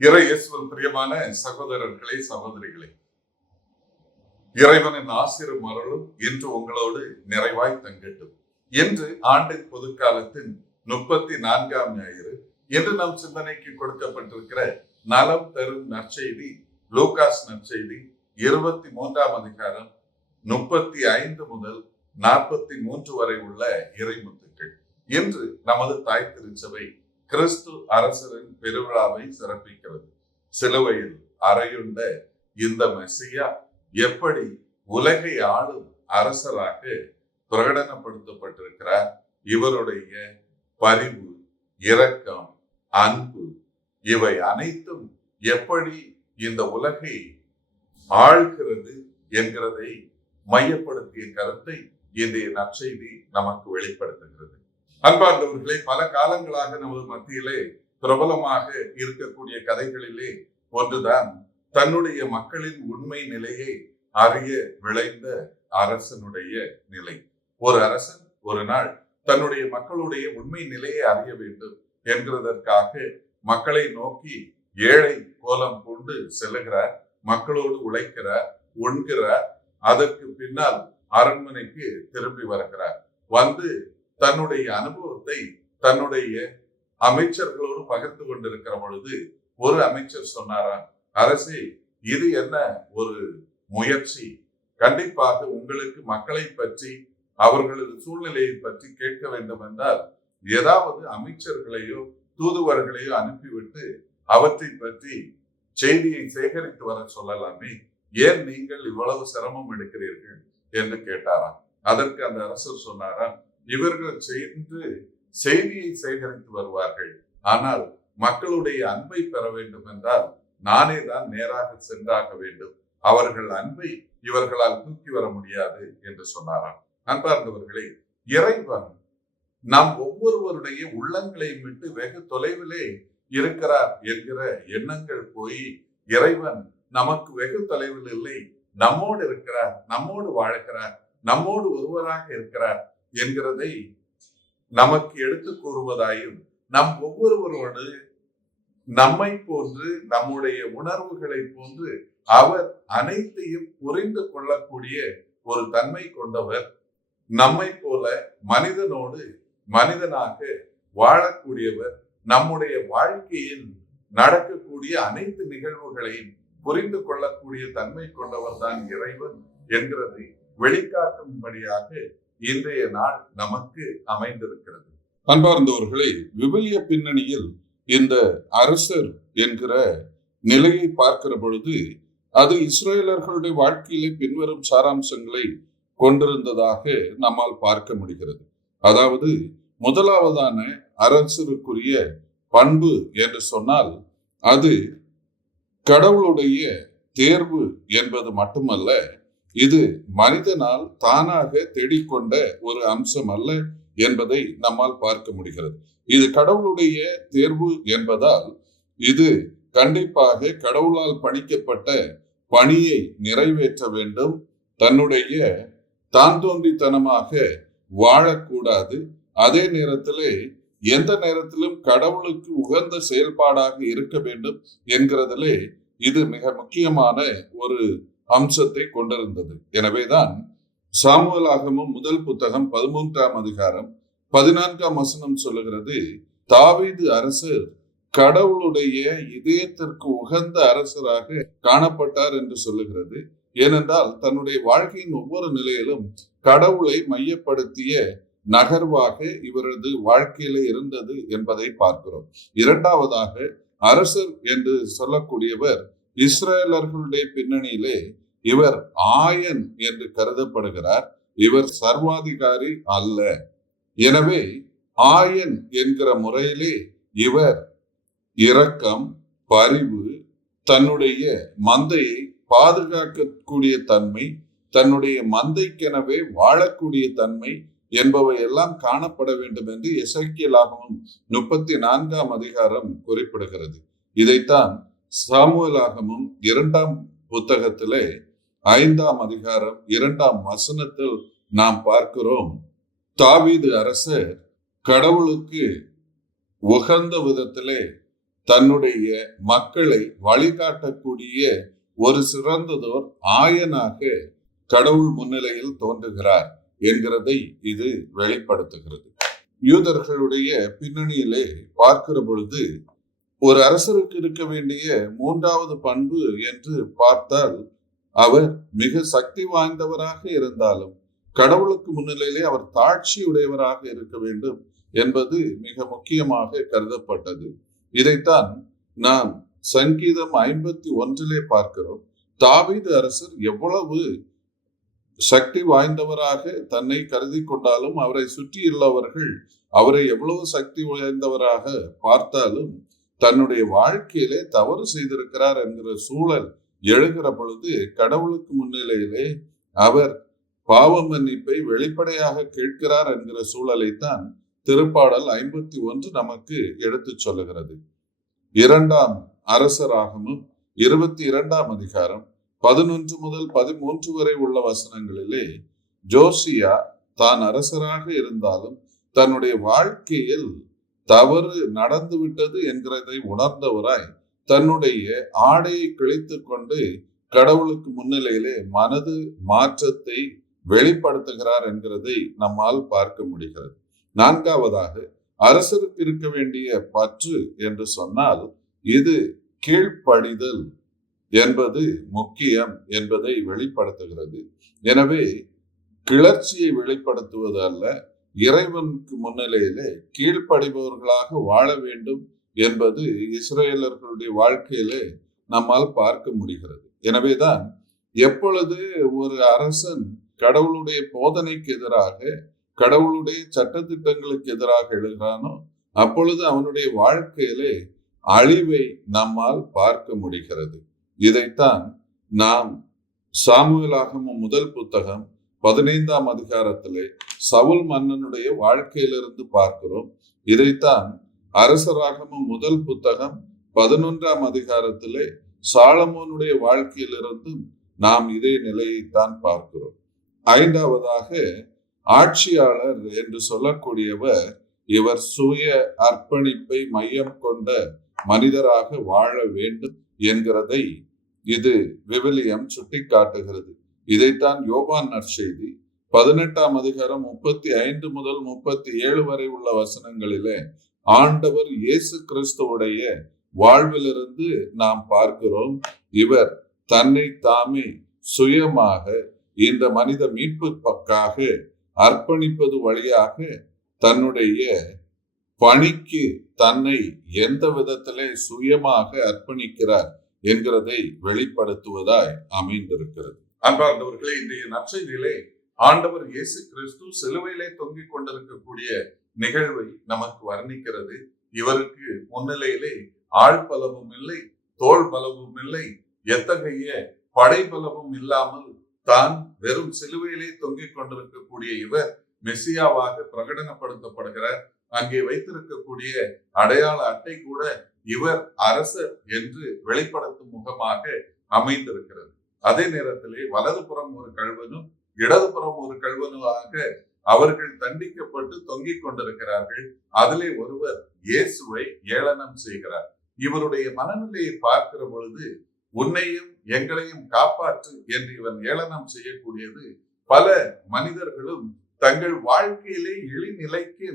இறை இயேசுவில் பிரியமான சகோதரர்களே, சகோதரிகளே, இறைவனின் ஆசிரும் அருளும் இன்று உங்களோடு நிறைவாய் தங்கட்டும். இன்று ஆண்டின் பொதுக்காலத்தின் 34ஆம் ஞாயிறு. இன்று நம் சிந்தனைக்கு கொடுக்கப்பட்டிருக்கிற நலம் தரும் நற்செய்தி லூகாஸ் நற்செய்தி 23ஆம் அதிகாரம் 35 முதல் 43 வரை உள்ள இறைமுத்துக்கள். இன்று நமது தாய் திருச்சபை கிறிஸ்து அரசரின் பெருவிழாவை சிறப்பிக்கிறது. சிலுவையில் அறையுண்ட இந்த மெசியா எப்படி உலகை ஆளும் அரசராக பிரகடனப்படுத்தப்பட்டிருக்கிறார். இவருடைய பரிவு, இரக்கம், அன்பு இவை அனைத்தும் எப்படி இந்த உலகை ஆள்கிறது என்கிறதை மையப்படுத்திய கருத்தை இன்றைய நற்செய்தி நமக்கு வெளிப்படுத்துகிறது. அன்பார்ந்தவர்களே, பல காலங்களாக நமது மத்தியிலே பிரபலமாக இருக்கக்கூடிய கதைகளிலே ஒன்றுதான் தன்னுடைய மக்களின் உண்மை நிலையை அறிய விளைந்த அரசனுடைய நிலை. ஒரு அரசன் ஒரு நாள் தன்னுடைய மக்களுடைய உண்மை நிலையை அறிய வேண்டும் என்கிறதற்காக மக்களை நோக்கி ஏழை கோலம் கொண்டு செல்லுகிறார். மக்களோடு உழைக்கிறார், உண்கிறார். அதற்கு பின்னால் அரண்மனைக்கு திரும்பி வருகிறார். வந்து தன்னுடைய அனுபவத்தை தன்னுடைய அமைச்சர்களோடு பகிர்ந்து கொண்டிருக்கிற பொழுது ஒரு அமைச்சர் சொன்னாராம், அரசே, இது என்ன ஒரு முயற்சி? கண்டிப்பாக உங்களுக்கு மக்களை பற்றி அவர்களது சூழ்நிலையை பற்றி கேட்க வேண்டும் என்றால் ஏதாவது அமைச்சர்களையோ தூதுவர்களையோ அனுப்பிவிட்டு அவற்றை பற்றி செய்தியை சேகரித்து வர சொல்லலாமே, ஏன் நீங்கள் இவ்வளவு சிரமம் எடுக்கிறீர்கள் என்று கேட்டாராம். அதற்கு அந்த அரசர் சொன்னாராம், இவர்கள் சென்று செய்தியை சேகரித்து வருவார்கள், ஆனால் மக்களுடைய அன்பை பெற வேண்டும் என்றால் நானே தான் நேராக சென்றாக வேண்டும். அவர்கள் அன்பை இவர்களால் தூக்கி வர முடியாது என்று சொன்னாராம். அன்பார்ந்தவர்களே, இறைவன் நாம் ஒவ்வொருவருடைய உள்ளங்களை விட்டு வெகு தொலைவிலே இருக்கிறார் என்கிற எண்ணங்கள் போய் இறைவன் நமக்கு வெகு தொலைவில் இல்லை, நம்மோடு இருக்கிறார், நம்மோடு வாழ்கிறார், நம்மோடு ஒருவராக இருக்கிறார் என்கிறதை நமக்கு எடுத்து கூறுவதாயும், நம் ஒவ்வொருவரோடு நம்மை போன்று நம்முடைய உணர்வுகளை போன்று அவர் அனைத்தையும் புரிந்து கொள்ளக்கூடிய ஒரு தன்மை கொண்டவர், நம்மை போல மனிதனோடு மனிதனாக வாழக்கூடியவர், நம்முடைய வாழ்க்கையில் நடக்கக்கூடிய அனைத்து நிகழ்வுகளையும் புரிந்து கொள்ளக்கூடிய தன்மை கொண்டவர் தான் இறைவன் என்கிறதை வெளிக்காட்டும்படியாக இன்றைய நாள் நமக்கு அமைந்திருக்கிறது. அன்பார்ந்தவர்களே, விவிலிய பின்னணியில் இந்த அரசர் என்கிற நிலையை பார்க்கிற பொழுது அது இஸ்ரேலர்களுடைய வாழ்க்கையிலே பின்வரும் சாராம்சங்களை கொண்டிருந்ததாக நம்மால் பார்க்க முடிகிறது. அதாவது, முதலாவதான அரசருக்குரிய பண்பு என்று சொன்னால் அது கடவுளுடைய தேர்வு என்பது மட்டுமல்ல, இது மனிதனால் தானாக தேடிக்கொண்ட ஒரு அம்சம் அல்ல என்பதை நம்மால் பார்க்க முடிகிறது. இது கடவுளுடைய தேர்வு என்பதால் இது கண்டிப்பாக கடவுளால் பணிக்கப்பட்ட பணியை நிறைவேற்ற வேண்டும். தன்னுடைய தான் தோன்றித்தனமாக வாழக்கூடாது. அதே நேரத்திலே எந்த நேரத்திலும் கடவுளுக்கு உகந்த செயல்பாடாக இருக்க வேண்டும் என்கிறதிலே இது மிக முக்கியமான ஒரு அம்சத்தை கொண்டிருந்தது. எனவேதான் சாமுவேலாகமம் முதல் புத்தகம் 13ஆம் அதிகாரம் 14ஆம் வசனம் சொல்லுகிறது, தாவீது அரசர் கடவுளுடைய இதயத்திற்கு உகந்த அரசராக காணப்பட்டார் என்று சொல்லுகிறது. ஏனென்றால் தன்னுடைய வாழ்க்கையின் ஒவ்வொரு நிலையிலும் கடவுளை மையப்படுத்திய நகர்வாக இவரது வாழ்க்கையில இருந்தது என்பதை பார்க்கிறோம். இரண்டாவதாக, அரசர் என்று சொல்லக்கூடியவர் இஸ்ரேலர்களுடைய பின்னணியிலே இவர் ஆயன் என்று கருதப்படுகிறார். இவர் சர்வாதிகாரி அல்ல. எனவே ஆயன் என்கிற முறையிலே இவர் இரக்கம், பரிவு, தன்னுடைய மந்தையை பாதுகாக்கக்கூடிய தன்மை, தன்னுடைய மந்தைக்கெனவே வாழக்கூடிய தன்மை என்பவை எல்லாம் காணப்பட வேண்டும் என்று எசேக்கியேலாகமம் 34ஆம் அதிகாரம் குறிப்பிடுகிறது. இதைத்தான் சாமுவேலாகமம் 2ஆம் புத்தகத்திலே 5ஆம் அதிகாரம் 2ஆம் வசனத்தில் நாம் பார்க்கிறோம். தாவீது அரசர் கடவுளுக்கு உகந்த விதத்திலே தன்னுடைய மக்களை வழிகாட்டக்கூடிய ஒரு சிறந்ததோர் ஆயனாக கடவுள் முன்னிலையில் தோன்றுகிறார் என்கிறதை இது வெளிப்படுத்துகிறது. யூதர்களுடைய பின்னணியிலே பார்க்கிற பொழுது ஒரு அரசருக்கு இருக்க வேண்டிய மூன்றாவது பண்பு என்று பார்த்தால் அவர் மிக சக்தி வாய்ந்தவராக இருந்தாலும் கடவுளுக்கு முன்னிலையிலே அவர் தாட்சி உடையவராக இருக்க வேண்டும் என்பது மிக முக்கியமாக கருதப்பட்டது. இதைத்தான் நாம் சங்கீதம் 51 பார்க்கிறோம். தாவீது அரசர் எவ்வளவு சக்தி வாய்ந்தவராக தன்னை கருதி கொண்டாலும் அவரை சுற்றியுள்ளவர்கள் அவரை எவ்வளவு சக்தி வாய்ந்தவராக பார்த்தாலும் தன்னுடைய வாழ்க்கையிலே தவறு செய்திருக்கிறார் என்கிற சூழல் எழுகிற பொழுது கடவுளுக்கு முன்னிலையிலே அவர் பாவ மன்னிப்பை வெளிப்படையாக கேட்கிறார் என்கிற சூழலைத்தான் திருப்பாடல் 51 நமக்கு எடுத்து சொல்லுகிறது. 2ஆம் அரசராகமும் 22ஆம் அதிகாரம் 11 முதல் 13 வரை உள்ள வசனங்களிலே ஜோசியா தான் அரசராக இருந்தாலும் தன்னுடைய வாழ்க்கையில் தவறு நடந்துவிட்டது என்கிறதை உணர்ந்தவராய் தன்னுடைய ஆடையை கிழித்து கொண்டு கடவுளுக்கு முன்னிலையிலே மனது மாற்றத்தை வெளிப்படுத்துகிறார் என்கிறதை நம்மால் பார்க்க முடிகிறது. 4ஆவதாக அரசருக்கு இருக்க வேண்டிய பற்று என்று சொன்னால் இது கீழ்ப்படிதல் என்பது முக்கியம் என்பதை வெளிப்படுத்துகிறது. எனவே கிளர்ச்சியை வெளிப்படுத்துவது அல்ல, இறைவனுக்கு முன்னிலையிலே கீழ்ப்படிபவர்களாக வாழ வேண்டும் என்பது இஸ்ரேலர்களுடைய வாழ்க்கையிலே நம்மால் பார்க்க முடிகிறது. எனவேதான் எப்பொழுது ஒரு அரசன் கடவுளுடைய போதனைக்கு எதிராக கடவுளுடைய சட்டத்திட்டங்களுக்கு எதிராக எழுகிறானோ அப்பொழுது அவனுடைய வாழ்க்கையிலே அழிவை நம்மால் பார்க்க முடிகிறது. இதைத்தான் நாம் சாமுவேலாகமம் முதல் புத்தகம் 15ஆம் அதிகாரத்திலே சவுல் மன்னனுடைய வாழ்க்கையிலிருந்து பார்க்கிறோம். இதைத்தான் அரசராகமம் முதல் புத்தகம் 11ஆம் அதிகாரத்திலே சாலமோனுடைய வாழ்க்கையிலிருந்து நாம் இதே நிலையைத்தான் பார்க்கிறோம். 5ஆவதாக ஆட்சியாளர் என்று சொல்லக்கூடியவர் இவர் சுய அர்ப்பணிப்பை மையம் கொண்ட மனிதராக வாழ வேண்டும் என்கிறதை இது விவிலியம் சுட்டிக்காட்டுகிறது. இதைத்தான் யோவான் நற்செய்தி 18ஆம் அதிகாரம் 35 முதல் 37 வரை உள்ள வசனங்களிலே ஆண்டவர் இயேசு கிறிஸ்துவுடைய வாழ்விலிருந்து நாம் பார்க்கிறோம். இவர் தன்னை தாமே சுயமாக இந்த மனித மீட்புக்காக அர்ப்பணிப்பது வழியாக தன்னுடைய பணிக்கு தன்னை எந்த விதத்திலே சுயமாக அர்ப்பணிக்கிறார் என்கிறதை வெளிப்படுத்துவதாய் அமைந்திருக்கிறது. அன்பார்ந்தவர்களே, இன்றைய நற்செய்தியிலே ஆண்டவர் இயேசு கிறிஸ்து சிலுவையிலே தொங்கிக் கொண்டிருக்கக்கூடிய நிகழ்வை நமக்கு வர்ணிக்கிறது. இவருக்கு முன்னிலையிலே ஆள் பலமும் இல்லை, தோள் பலமும் இல்லை, எத்தகைய படைபலமும் இல்லாமல் தான் வெறும் சிலுவையிலே தொங்கிக் கொண்டிருக்கக்கூடிய இவர் மெசியாவாக பிரகடனப்படுத்தப்படுகிறார். அங்கே வைத்திருக்கக்கூடிய அடையாள அட்டை கூட இவர் அரசர் என்று வெளிப்படுத்தும் முகமாக அமைந்திருக்கிறது. அதே நேரத்திலே வலதுபுறம் ஒரு கள்வனும் இடதுபுறம் ஒரு கள்வனுமாக அவர்கள் தண்டிக்கப்பட்டு தொங்கிக் கொண்டிருக்கிறார்கள். அதிலே ஒருவர் இயேசுவை ஏளனம் செய்கிறார். இவருடைய மனநிலையை பார்க்கிற பொழுது உன்னையும் எங்களையும் காப்பாற்று என்று இவன் ஏளனம் செய்யக்கூடியது பல மனிதர்களும் தங்கள் வாழ்க்கையிலே இழிநிலைக்கு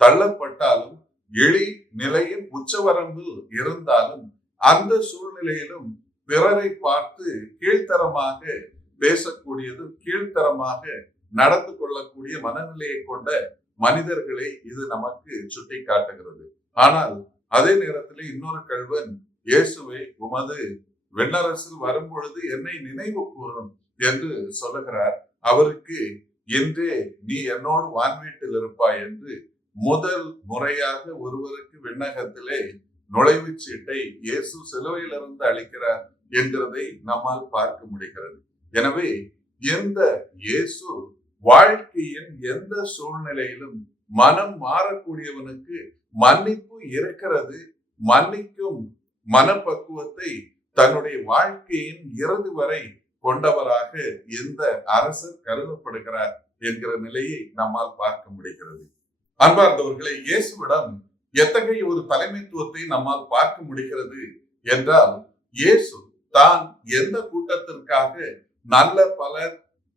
தள்ளப்பட்டாலும் எளி நிலையின் உச்சவரம்பில் இருந்தாலும் அந்த சூழ்நிலையிலும் பிறரை பார்த்து கீழ்த்தரமாக பேசக்கூடியது, கீழ்த்தரமாக நடந்து கொள்ளக்கூடிய மனநிலையை கொண்ட மனிதர்களை இது நமக்கு சுட்டி காட்டுகிறது. ஆனால் அதே நேரத்தில் இன்னொரு கள்வன் இயேசுவை உமது வெண்ணரசில் வரும்பொழுது என்னை நினைவு கூறும் என்று சொல்லுகிறார். அவருக்கு இன்றே நீ என்னோடு வான்வீட்டில் இருப்பாய் என்று முதல் முறையாக ஒருவருக்கு விண்ணகத்திலே நுழைவு சீட்டை இயேசு சிலுவையிலிருந்து அளிக்கிறார் என்கிறதை நம்மால் பார்க்க முடிகிறது. எனவே எந்த இயேசு வாழ்க்கையின் எந்த சூழ்நிலையிலும் மனம் மாறக்கூடியவனுக்கு மன்னிப்பு இருக்கிறது, மன்னிக்கும் மனப்பக்குவத்தை தன்னுடைய வாழ்க்கையின் இறுதி வரை கொண்டவராக இந்த அரசர் கருதப்படுகிறார் என்கிற நிலையை நம்மால் பார்க்க முடிகிறது. அன்பார்ந்தவர்களை, இயேசுவிடம் எத்தகைய ஒரு தலைமைத்துவத்தை நம்மால் பார்க்க முடிகிறது என்றால், இயேசு தான் எந்த கூட்டத்திற்காக நல்ல பல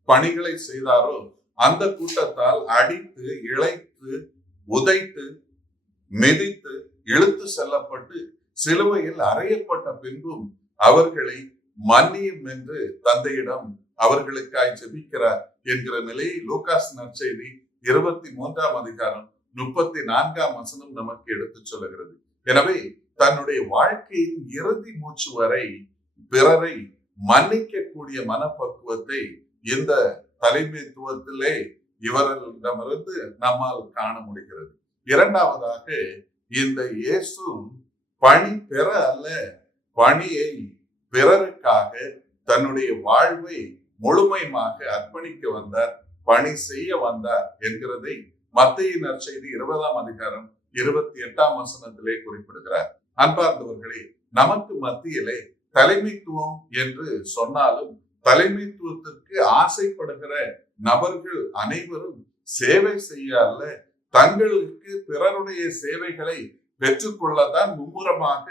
பணிகளை செய்தாரோ அந்த கூட்டத்தால் அடித்து, இழைத்து, உதைத்து, மிதித்து, இழுத்து செல்லப்பட்டு சிலுவையில் அறையப்பட்ட பின்பும் அவர்களை மன்னியும் என்று தந்தையிடம் அவர்களுக்காய் ஜெபிக்கிறார் என்கிற நிலையை லூகாஸ் நற்செய்தி 23ஆம் அதிகாரம் 34ஆம் வசனம் நமக்கு எடுத்து சொல்லுகிறது. எனவே தன்னுடைய வாழ்க்கையின் இறுதி மூச்சு வரை பிறரை மன்னிக்கக்கூடிய மனப்பக்குவத்தை இந்த தலைமைத்துவத்திலே இவர்களிடமிருந்து நம்மால் காண முடிகிறது. இரண்டாவதாக, இந்த இயேசு பணி பெற அல்ல, பணியை பிறருக்காக தன்னுடைய வாழ்வை முழுமையாக அர்ப்பணிக்க வந்தார், பணி செய்ய வந்தார் என்கிறதை மத்தேயு நற்செய்தி 20ஆம் அதிகாரம் 28ஆம் வசனத்திலே குறிப்பிடுகிறார். அன்பார்ந்தவர்களே, நமக்கு மத்தியிலே தலைமைத்துவம் என்று சொன்னாலும் தலைமைத்துவத்திற்கு ஆசைப்படுகிற நபர்கள் அனைவரும் சேவை செய்ய அல்ல, தங்களுக்கு பிறருடைய சேவைகளை பெற்றுக்கொள்ளத்தான் மும்முரமாக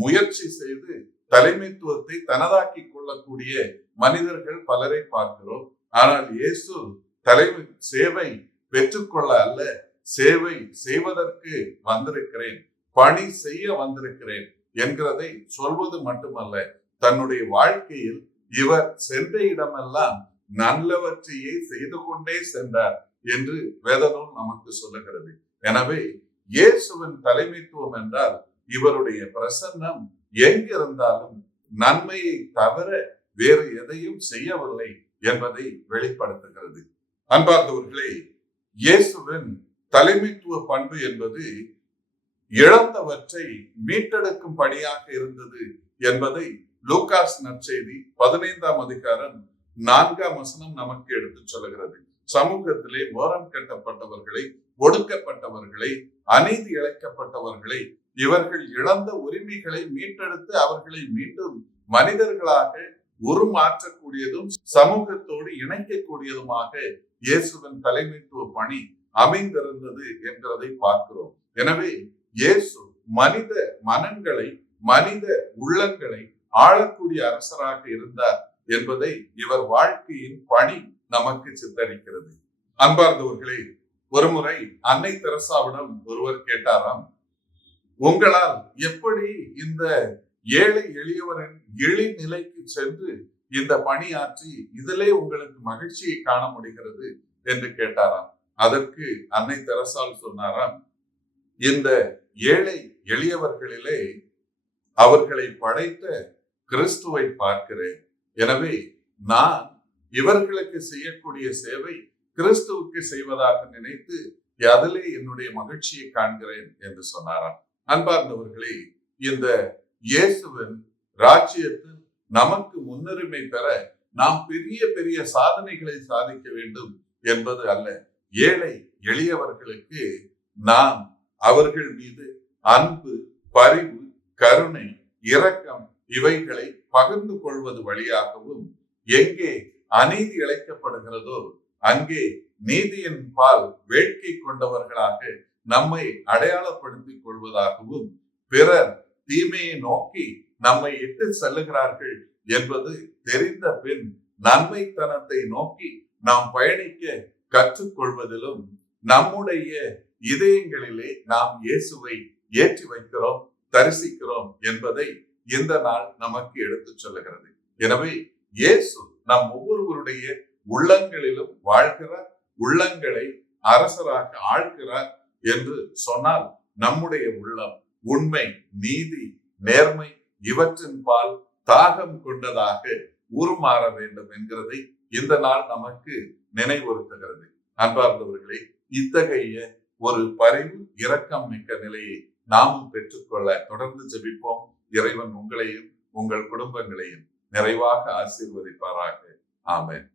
முயற்சி செய்து தலைமைத்துவத்தை தனதாக்கி கொள்ளக்கூடிய மனிதர்கள் பலரை பார்க்கிறோம். ஆனால் இயேசு தலைமை சேவை பெற்றுக்கொள்ள அல்ல, சேவை செய்வதற்கு வந்திருக்கிறேன், பணி செய்ய வந்திருக்கிறேன் என்கிறதை சொல்வது மட்டுமல்ல, தன்னுடைய வாழ்க்கையில் இவர் சென்ற இடமெல்லாம் நல்லவற்றையே செய்து கொண்டே சென்றார் என்று வேதநூல் நமக்கு சொல்லுகிறது. எனவே இயேசுவின் தலைமைத்துவம் என்றால் இவருடைய பிரசன்னம் எங்கிருந்தாலும் நன்மையை தவிர வேறு எதையும் செய்யவில்லை என்பதை வெளிப்படுத்துகிறது. அன்பார்ந்தவர்களே, இயேசுவின் தலைமைத்துவ பண்பு என்பது இழந்தவற்றை மீட்டெடுக்கும் பணியாக இருந்தது என்பதை லூகாஸ் நற்செய்தி 15ஆம் அதிகாரம் 4ஆம் வசனம் நமக்கு எடுத்து சொல்லுகிறது. சமூகத்திலே ஓரம் கட்டப்பட்டவர்களை, ஒடுக்கப்பட்டவர்களை, அநீதி இழைக்கப்பட்டவர்களை, இவர்கள் இழந்த உரிமைகளை மீட்டெடுத்து அவர்களை மீண்டும் மனிதர்களாக உருமாற்றக்கூடியதும் சமூகத்தோடு இணைக்கக்கூடியதுமாக இயேசுவின் தலைமைத்துவ பணி அமைந்திருந்தது என்கிறதை பார்க்கிறோம். எனவே இயேசு மனித மனங்களை, மனித உள்ளங்களை ஆளக்கூடிய அரசராக இருந்தார் என்பதை இவர் வாழ்க்கையின் பணி நமக்கு சித்தரிக்கிறது. அன்பார்ந்தவர்களே, ஒருமுறை அன்னை தெரசாவிடம் ஒருவர் கேட்டாராம், உங்களால் எப்படி இந்த ஏழை எளியவரின் இழிநிலைக்கு சென்று இந்த பணியாற்றி இதிலே உங்களுக்கு மகிழ்ச்சியை காண முடிகிறது என்று கேட்டாராம். அதற்கு அன்னை தெரசால் சொன்னாராம், இந்த ஏழை எளியவர்களிலே அவர்களை படைத்த கிறிஸ்துவை பார்க்கிறேன். எனவே நான் இவர்களுக்கு செய்யக்கூடிய சேவை கிறிஸ்துவுக்கு செய்வதாக நினைத்து அதிலே என்னுடைய மகிழ்ச்சியை காண்கிறேன் என்று சொன்னாராம். அன்பார்ந்தவர்களே, இந்த இயேசுவின் ராஜ்யத்தில் நமக்கு முன்னுரிமை பெற நாம் பெரிய பெரிய சாதனைகளை சாதிக்க வேண்டும் என்பது அல்ல. ஏழை எளியவர்களுக்கு நாம் அவர்கள் மீது அன்பு, பரிவு, கருணை, இரக்கம் இவைகளை பகிர்ந்து கொள்வது வழியாகவும், எங்கே அநீதி இழைக்கப்படுகிறதோ அங்கே நீதியின் பால் வேட்கை கொண்டவர்களாக நம்மை அடையாளப்படுத்திக் கொள்வதாகவும், பிறர் தீமையை நோக்கி நம்மை இட்டு செல்லுகிறார்கள் என்பது தெரிந்த பின் நன்மைத்தனத்தை நோக்கி நாம் பயணிக்க கற்றுக்கொள்வதிலும், நம்முடைய இதயங்களிலே நாம் இயேசுவை ஏற்றி வைக்கிறோம், தரிசிக்கிறோம் என்பதை இந்த நாள் நமக்கு எடுத்துச் சொல்லுகிறது. எனவே இயேசு நம் ஒவ்வொருவருடைய உள்ளங்களிலும் வாழ்கிறார், உள்ளங்களை அரசராக ஆழ்கிறார் என்று சொன்னால் நம்முடைய உள்ளம் உண்மை, நீதி, நேர்மை இவற்றின் பால் தாகம் கொண்டதாக உருமாற வேண்டும் என்கிறதை இந்த நாள் நமக்கு நினைவுறுத்துகிறது. அன்பார்ந்தவர்களே, இத்தகைய ஒரு பரிவு, இரக்கம் மிக்க நிலையை நாமும் பெற்றுக்கொள்ள தொடர்ந்து ஜெபிப்போம். இறைவன் உங்களையும் உங்கள் குடும்பங்களையும் நிறைவாக ஆசீர்வதிப்பாராக. ஆமென்.